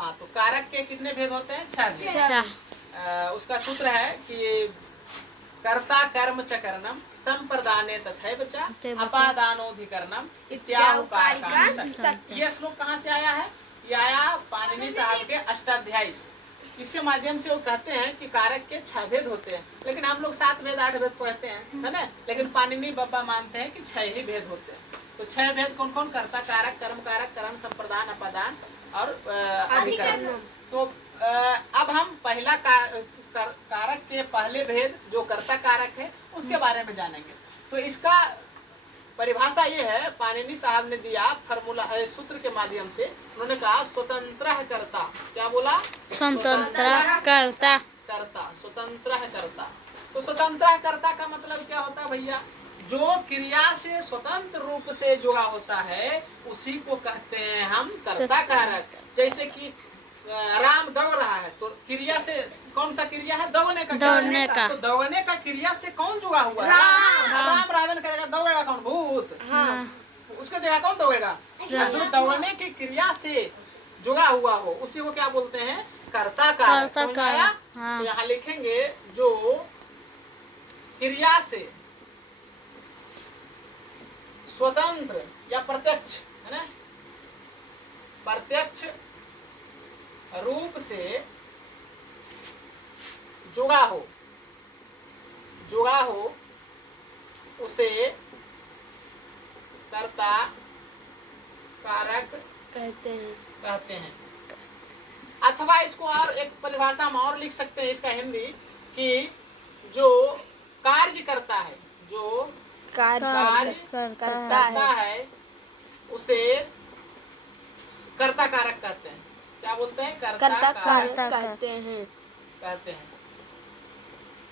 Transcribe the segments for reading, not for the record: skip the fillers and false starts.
हाँ, तो कारक के कितने भेद होते हैं? 6 भेद। 6। उसका सूत्र है कि कर्ता कर्म च करणम संप्रदाने तथैव च अपादानोधिकरणम इत्याहु कारकानि सक्त। ये श्लोक कहाँ से आया है? ये आया पाणिनि साहब के अष्टाध्यायी से। इसके माध्यम से वो कहते हैं कि कारक के 6 भेद होते हैं, लेकिन हम लोग 7 भेद 8 भेद पढ़ते हैं, है ना? लेकिन पाणिनि बाबा मानते हैं कि 6 ही भेद होते हैं। तो 6 भेद कौन कौन? कर्ता कारक, कर्म कारक, कर्म संप्रदान, अपादान और अधिकरण। तो अब हम पहला कारक के पहले भेद जो कर्ता कारक है उसके बारे में जानेंगे। तो इसका परिभाषा ये है, पाणिनि साहब ने दिया फॉर्मूला सूत्र के माध्यम से। उन्होंने कहा स्वतंत्र कर्ता। क्या बोला? स्वतंत्र कर्ता। स्वतंत्र कर्ता। तो स्वतंत्र कर्ता का मतलब क्या होता है भैया? जो क्रिया से स्वतंत्र रूप से जुड़ा होता है उसी को कहते हैं हम कर्ता कारक। जैसे कि राम दौड़ रहा है, तो क्रिया से कौन सा क्रिया है? दौड़ने का। दौड़ने का। तो दौड़ने का क्रिया से कौन जुड़ा हुआ है? राम रावण करेगा, दौड़ेगा कौन? भूत। उसके जगह कौन दौड़ेगा? जो दौड़ने की क्रिया से जुड़ा हुआ हो उसी को क्या बोलते हैं? कर्ता कारक। समझ में आया? तो यहाँ लिखेंगे जो क्रिया से स्वतंत्र या प्रत्यक्ष, है ना, प्रत्यक्ष रूप से जुड़ा हो उसे कर्ता कारक कहते हैं। अथवा इसको और एक परिभाषा में और लिख सकते हैं, इसका हिंदी, कि जो कार्य करता है, जो कार्य करता है उसे कर्ता कारक कहते हैं। क्या बोलते हैं? कर्ता कारक कहते हैं।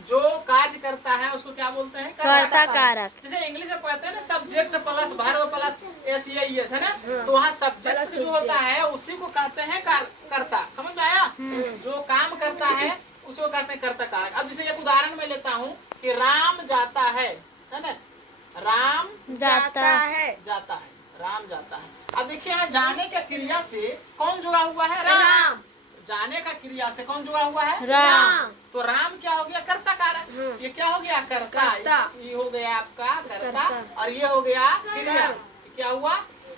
जो कार्य करता है उसको क्या बोलते हैं? कर्ता कारक। जैसे इंग्लिश में कहते हैं ना, subject plus verb plus S है ना, तो वहाँ सब्जेक्ट जो होता है उसी को कहते हैं कर्ता। समझ में आया? जो काम करता है उसको कहते हैं कर्ता कारक। अब जैसे एक उदाहरण में लेता हूँ कि राम जाता है ना, राम जाता है, राम जाता है। अब देखिए यहाँ जाने का क्रिया से कौन जुड़ा हुआ है? राम। जाने का क्रिया से कौन जुड़ा हुआ है? राम। तो राम क्या हो गया? कर्ता कारक। ये क्या हो गया? कर्ता। ये हो गया आपका कर्ता और ये हो गया क्रिया। क्या हुआ?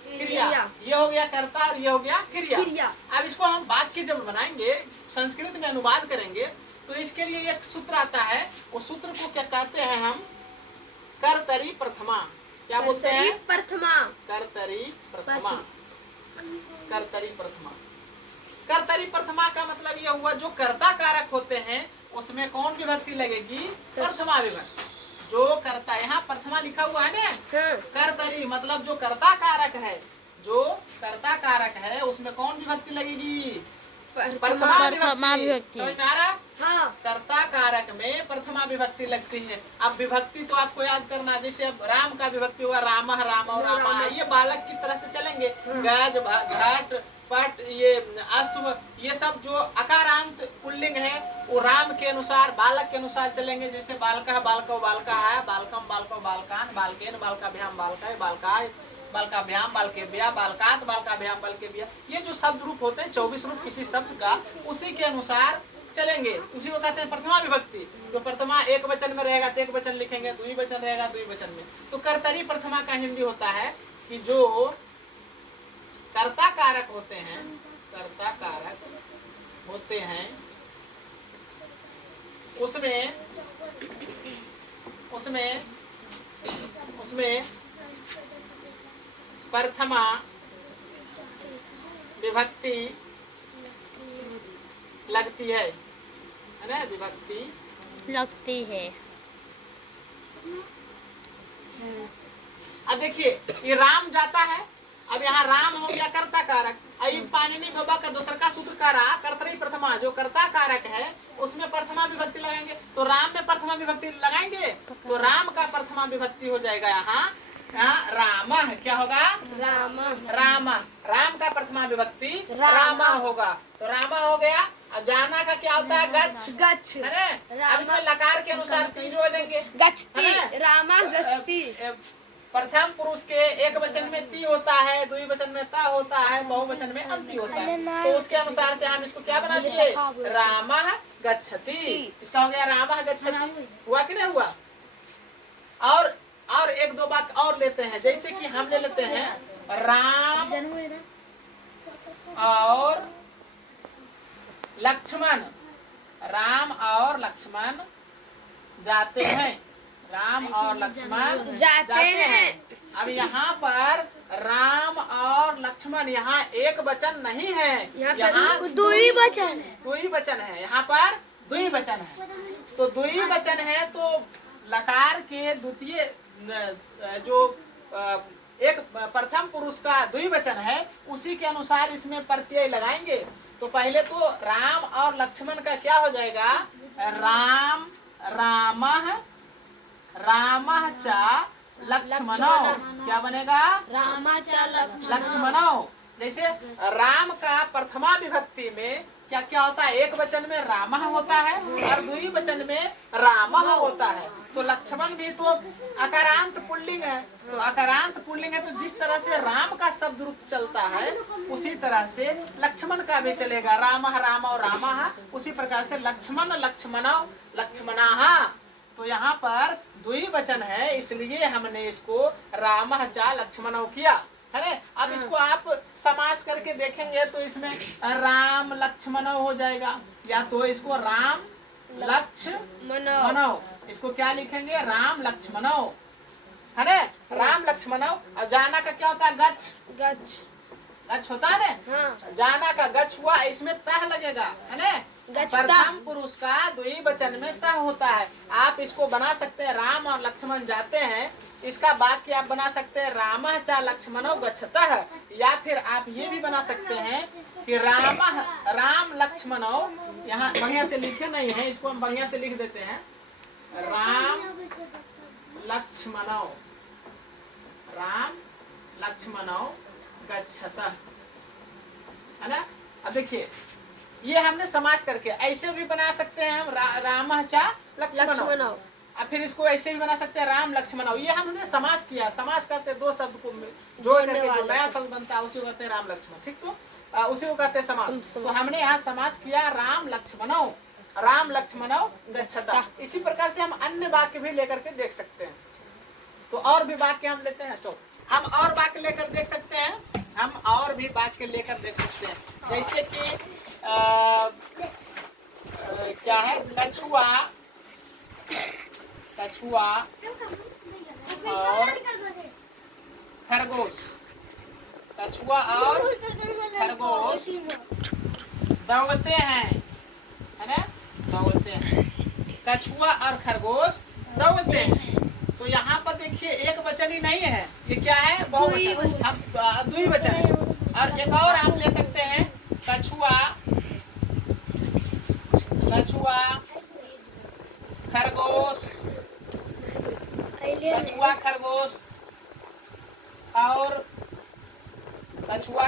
क्रिया। ये हो गया कर्ता और ये हो गया क्रिया। अब इसको हम वाक्य जब बनाएंगे, संस्कृत में अनुवाद करेंगे, तो इसके लिए एक सूत्र आता है। उस सूत्र को क्या कहते हैं हम? कर्तरी प्रथमा। क्या बोलते हैं? प्रथमा। कर्तरी प्रथमा। कर्तरी प्रथमा का मतलब ये हुआ जो कर्ता कारक होते हैं उसमें कौन विभक्ति लगेगी? प्रथमा विभक्ति। जो कर्ता, यहाँ प्रथमा लिखा हुआ है ना, कर्तरी मतलब जो कर्ता कारक है, जो कर्ता कारक है उसमें कौन विभक्ति लगेगी? प्रथमा विभक्ति। समझ में आ रहा? हाँ। कर्ता कारक में प्रथमा विभक्ति लगती है। अब विभक्ति तो आपको याद करना, जैसे अब राम का विभक्ति हुआ रामः, रामा और रामा। ये बालक की तरह से चलेंगे। गज, घट, पट, ये अश्व, ये सब जो अकारांत पुल्लिंग है वो राम के अनुसार, बालक के अनुसार चलेंगे। जैसे बालका, बालको, बालका है, बालकम, बालको, बालकान, बालकेन, बालकाभ्याम, बालकाय, बालकाय, बालकाभ्याम, बालकेभ्या, बालकात, बालकाभ्याम, बालकेभ्या। ये जो शब्द रूप होते हैं 24 रूप किसी शब्द का, उसी के अनुसार चलेंगे। उसी को कहते हैं प्रथमा विभक्ति। जो प्रथमा एक वचन में रहेगा तो एक वचन लिखेंगे, द्विवचन रहेगा द्विवचन में। तो कर्तरी प्रथमा का हिंदी होता है कि जो कर्ता कारक होते हैं, कर्ता कारक होते हैं उसमें प्रथमा विभक्ति लगती है ना, विभक्ति लगती है। अब देखिए ये राम जाता है, अब यहाँ राम हो गया कर्ता कारक। पाणिनि बाबा का दूसरा का सूत्र का रहा कर्तरी प्रथमा, जो कर्ता कारक है उसमें प्रथमा विभक्ति लगाएंगे। तो राम में प्रथमा विभक्ति लगाएंगे तो राम का प्रथमा विभक्ति हो जाएगा यहाँ राम। क्या होगा? राम। राम का प्रथमा विभक्ति रामा होगा। तो रामा हो गया। अब जाना का क्या होता है? गच्छ, है ना? अब इसमें लकार के अनुसार ती जोड़ देंगे। गच्छति, रामा गच्छति। प्रथम पुरुष के एक वचन में ती होता है, द्विवचन में ता होता है, बहुवचन में अंति होता है। तो उसके अनुसार से हम इसको क्या बना दिए, रामः गच्छति। इसका हो गया रामः गच्छति। हुआ कि नहीं हुआ? और एक दो बात और लेते हैं, जैसे कि हमने लेते हैं राम और लक्ष्मण। राम और लक्ष्मण जाते हैं। राम और लक्ष्मण जाते हैं। अब यहाँ पर राम और लक्ष्मण यहाँ एक वचन नहीं है, यहाँ द्विवचन है। यहाँ पर द्विवचन है। तो द्विवचन है तो लकार के द्वितीय जो एक प्रथम पुरुष का द्विवचन है, उसी के अनुसार इसमें प्रत्यय लगाएंगे। तो पहले तो राम और लक्ष्मण का क्या हो जाएगा, राम रामः रामः च लक्ष्मणौ। क्या बनेगा, रामा च लक्ष्मणौ। जैसे राम का प्रथमा विभक्ति में क्या क्या होता है, एक वचन में रामः होता है और द्विवचन में रामः होता है। तो लक्ष्मण भी तो अकारांत पुल्लिंग है। तो अकारांत पुल्लिंग है, तो जिस तरह से राम का शब्द रूप चलता है उसी तरह से लक्ष्मण का भी चलेगा, रामः रामौ रामः। उसी प्रकार से लक्ष्मण लक्ष्मणौ लक्ष्मणाः। तो यहाँ पर द्विवचन है, इसलिए हमने इसको रामः च लक्ष्मणौ किया है। अब इसको आप समास करके देखेंगे तो इसमें राम लक्ष्मणौ हो जाएगा, या तो इसको राम लक्ष्मणौ, इसको क्या लिखेंगे, राम लक्ष्मणौ, है ना। राम लक्ष्मणौ। और जाना का क्या होता है, गच्छ होता है ना। हाँ। जाना का गच्छ हुआ, इसमें तह लगेगा, है ना। प्रथम पुरुष का द्विवचन में तह होता है। आप इसको बना सकते हैं, राम और लक्ष्मण जाते हैं, इसका वाक्य आप बना सकते हैं रामः च लक्ष्मणौ गच्छतः। या फिर आप ये भी बना सकते हैं कि राम लक्ष्मणौ, यहाँ बढ़िया से लिखे नहीं है, इसको हम बढ़िया से लिख देते हैं, राम लक्ष्मणौ गच्छतः, है ना। अब देखिए ये हमने समास करके ऐसे भी बना सकते हैं हम, रामः च लक्ष्मणौ। अब फिर इसको ऐसे भी बना सकते हैं राम लक्ष्मणौ। ये हमने समास किया। समास करते दो शब्द को जोड़ करके जो नया शब्द बनता है उसी को कहते हैं राम लक्ष्मण। ठीक, तो उसी को कहते हैं समास। तो हमने यहाँ समास किया राम लक्ष्मणौ गच्छतः। इसी प्रकार से हम अन्य वाक्य भी लेकर के देख सकते हैं। तो और भी वाक्य हम लेते हैं, तो हम और वाक्य लेकर देख सकते हैं, जैसे कि क्या है, कछुआ और खरगोश। कछुआ और खरगोश दौड़ते हैं, है ना, दौड़ते हैं। कछुआ और खरगोश दौड़ते हैं। तो यहाँ पर देखिए एक वचन ही नहीं है, ये क्या है, बहुवचन, हम द्विवचन है। और एक और हम ले सकते हैं, कछुआ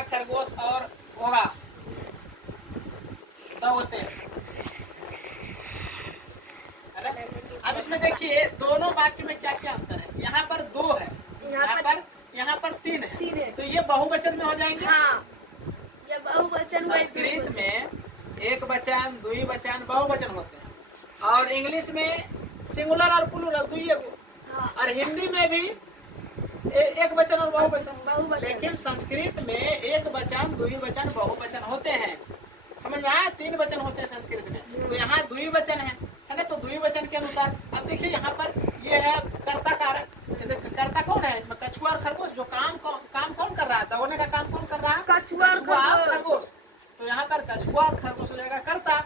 खरगोश और घोड़ा दौड़ते हैं। अब इसमें देखिए दोनों वाक्य में क्या क्या अंतर है। यहाँ पर दो है, यहाँ पर तीन है। तो ये बहुवचन में हो जाएंगे। हाँ, ये बहुवचन। संस्कृत में एक वचन, द्विवचन, बहुवचन होते हैं। और इंग्लिश में सिंगुलर और प्लूरल दुइये को। और हिंदी में भी एक वचन और बहुवचन। लेकिन संस्कृत में एक वचन, द्विवचन, बहुवचन होते हैं। समझ में आया? तीन वचन होते हैं संस्कृत में। तो यहाँ द्विवचन है ना। तो द्विवचन के अनुसार अब देखिए यहाँ पर ये है कर्ता कारक। कर्ता कौन है इसमें? कछुआ और खरगोश। जो काम कौन कर रहा है, दौड़ने का काम कौन कर रहा है? कछुआ और खरगोश। तो यहाँ पर कछुआ और खरगोश हो जाएगा कर्ता।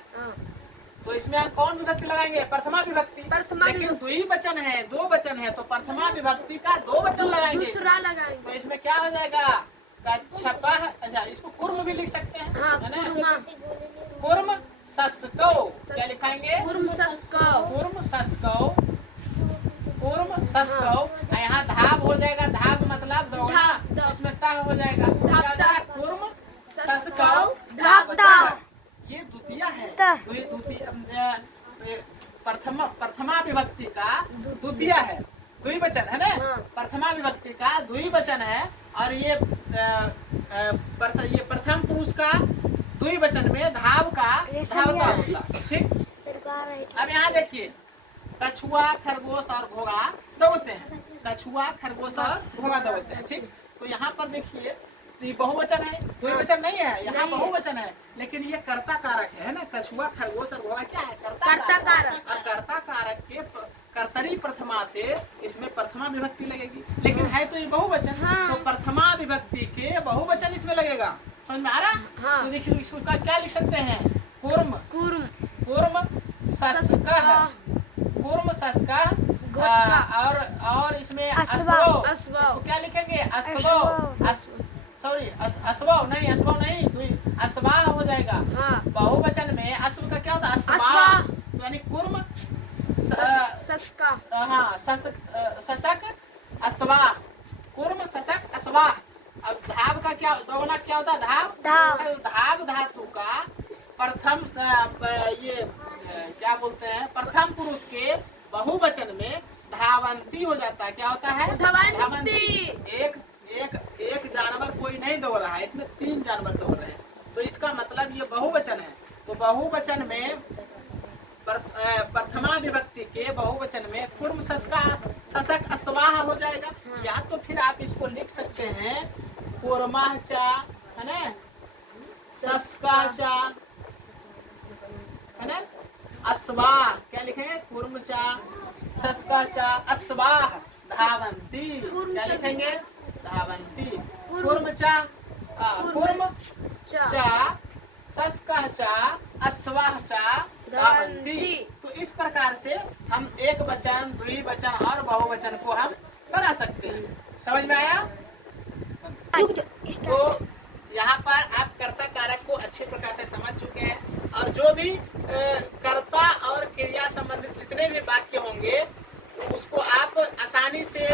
तो इसमें हम कौन विभक्ति लगाएंगे? प्रथमा विभक्ति। लेकिन द्विवचन है, दो वचन है, तो प्रथमा विभक्ति का दो वचन लगाएंगे। दूसरा लगाएंगे। तो इसमें क्या हो जाएगा? कच्छपः। अच्छा, इसको कुर्म भी लिख सकते हैं, है ना। कुर्म सस्कौ। क्या लिखाएंगे? कुर्म सस्कौ। यहाँ धाब हो जाएगा। धाब मतलब दौड़ना। इसमें ता हो जाएगा। कुर्म सस्कौ धाब। ये द्वितीय है। प्रथमा विभक्ति का द्वितीय है। द्विवचन है ना, हाँ। प्रथमा विभक्ति का द्विवचन है। और ये प्रथम पुरुष का द्विवचन में धाव का होता, ठीक। सरकार है। अब यहाँ देखिए, कछुआ, खरगोश और घोड़ा दौड़ते हैं। कछुआ, खरगोश और घोड़ा दौड़ते हैं, ठीक। तो यहाँ पर देखिए, ये बहुवचन है, द्विवचन नहीं है, यहाँ बहुवचन है, लेकिन ये कर्ता कारक है ना। कछुआ, खरगोश और घोड़ा क्या है? कर्ता कारक। और कर्ता कारक के कर्तरी प्रथमा से इसमें प्रथमा विभक्ति लगेगी, लेकिन है तो ये बहुवचन। हाँ। तो प्रथमा विभक्ति के बहुवचन इसमें लगेगा। समझ में आ रहा? हाँ। तो देखिए इसको क्या लिख सकते हैं? कूर्म, कुर्म, सस्कह, कूर्म, सस्कह, और इसमें अस्वौ। इसको क्या लिखेंगे? अस्वौ। सॉरी, अस्वौ नहीं, अस्वाह हो जाएगा। हाँ। बहुवचन में अश्व का क्या होता है? अस्वाह। तो यानी कुर्म, सस्का, हाँ, सशक, अस्वाह, कुर्म, सशक, अस्वाह। अब धाव का क्या दोगुना क्या होता है? धाव धातु का प्रथम ये क्या बोलते हैं? प्रथम पुरुष के बहुवचन में धावंती हो जाता है। क्या होता है? धावंती। एक जानवर कोई नहीं दौड़ रहा है, इसमें 3 जानवर दौड़ रहे हैं, तो इसका मतलब ये बहुवचन है। तो बहुवचन में प्रथमा विभक्ति के बहुवचन में कुर्म, सशक, अस्वाह हो जाएगा। या तो फिर आप इसको लिख सकते हैं कुर्मा चा, है ना, सस्का चा, है ना, अस्वाह। क्या लिखेंगे? कुर्म चा, सस्का चा, अस्वाह, धावंती। क्या लिखेंगे? धावंती। कुर्म चा, कुर्म चा, सस्का चा, अस्वाह चा, धावंती। तो इस प्रकार से हम एक वचन, द्विवचन और बहुवचन को हम बना सकते हैं। समझ में आया? तो यहाँ पर आप कर्ता कारक को अच्छे प्रकार से समझ चुके हैं, और जो भी कर्ता और क्रिया संबंधित जितने भी वाक्य होंगे उसको आप आसानी से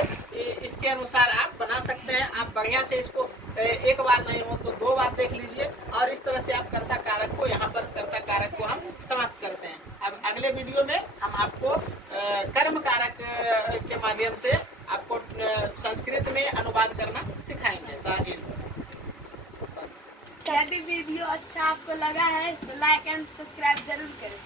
इसके अनुसार आप बना सकते हैं। आप बढ़िया से इसको एक बार नहीं हो तो 2 बार देख लीजिए, और इस तरह से आप कर्ता कारक को, यहाँ पर कर्ता कारक को हम समाप्त करते हैं। अब अगले वीडियो में हम आपको कर्म कारक के माध्यम से आपको संस्कृत में अनुवाद करना सिखाएंगे। यदि वीडियो अच्छा आपको लगा है तो लाइक एंड सब्सक्राइब जरूर करें।